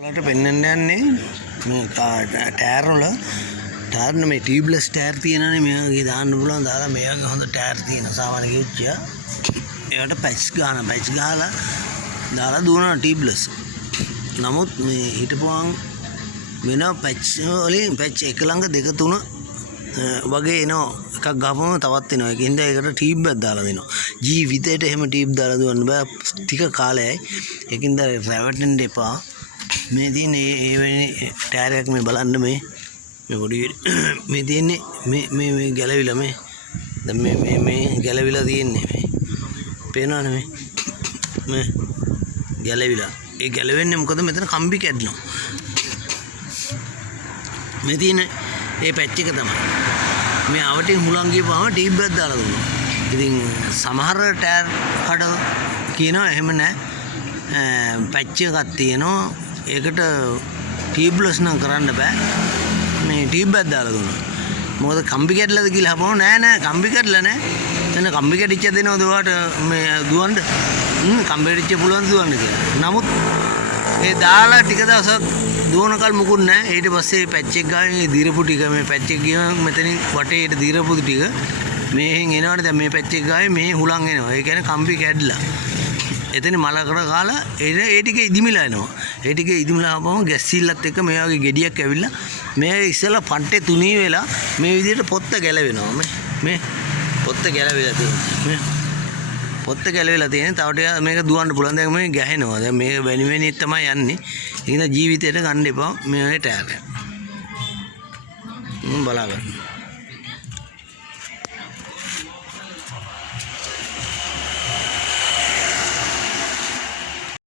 ඔයාලට පෙන්වන්න යන්නේ මේ ටයර් වල ටයර් මේ ටියුබ්ලස් ටයර් තියෙනනේ මේකේ දාන්න පුළුවන් දාලා මේකේ හොඳ ටයර් තියෙන සාමාන්‍ය කිව්චිය ඒකට පැච් ගහලා දාලා දුවනවා ටියුබ්ලස්. නමුත් මේ හිටපුවාන් වෙන පැච් වලින් පැච් එක ළඟ දෙක තුන වගේ එනවා එකක් ගහපුවම තවත් එනවා. ඒකින්ද ඒකට ටියුබ් එකක් දාලා දෙනවා. ජීවිතේට එහෙම ටියුබ් දාලා දුවන්න බෑ ටික කාලයයි. ඒකින්ද රැවටෙන්න එපා. මේ තියෙන්නේ ඒ වෙන්නේ ටයර් එකක් මේ බලන්න මේ පොඩි මේ තියෙන්නේ මේ ගැලවිලා මේ දැන් මේ ගැලවිලා තියෙන්නේ මේ පේනවනේ මේ ගැලවිලා ඒ ගැලවෙන්නේ මොකද මෙතන කම්බි කැඩෙනවා මේ තියෙන ඒ පැච් එක තමයි මේ අවටින් හුලං ගියපුවම ටියුබ් එකක් දාලා දුන්නා. ඉතින් සමහර ටයර් කඩ කියනවා එහෙම නැහැ පැච් එකක් තියෙනවා ඒකට ටියුබ්ලස් නම් කරන්න බෑ මේ ටියුබ් එකක් දාලා දුන්නා. මොකද කම්බි කැඩලාද කියලා අහපුවම නෑ කම්බි කැඩලා නෑ. එතන කම්බි කැඩිච්ච දෙනවද ඔයාට මේ දුවන්න? කම්බි කැඩිච්ච පුළුවන් දුවන්න කියලා. නමුත් ඒ දාලා ටික දවසක් දුවනකල් මුකුත් නෑ. ඊට පස්සේ පැච් එක ගානේ දීරපු ටික මේ පැච් එක ගියම මෙතනින් වටේට දීරපු ටික මෙහෙන් එනවනේ. දැන් මේ පැච් එක ගාවේ මෙහෙ හුලං එනවා. ඒ කියන්නේ කම්බි කැඩලා. එතන මලකඩ කාලා ඒ ටික ඉදිමිලා එනවා. ඒ ටික ඉදිමිලා ආවම ගැස් සීල්ලත් එක්ක මේ වගේ ගෙඩියක් ඇවිල්ලා මේ ඉස්සෙල්ලා පන්ටේ තුනී වෙලා මේ විදිහට පොත්ත ගැලවෙනවා. මේ පොත්ත ගැලවිලා තියෙනවා. මේ පොත්ත ගැලවිලා තියෙන. තව ටික මේක දුවන්න පුළුවන්. දැන් මේ ගැහෙනවා. දැන් මේක වෙනි තමයි යන්නේ. ඒක ජීවිතේට ගන්න එපා මේ ටයර් එක. බලාගන්න.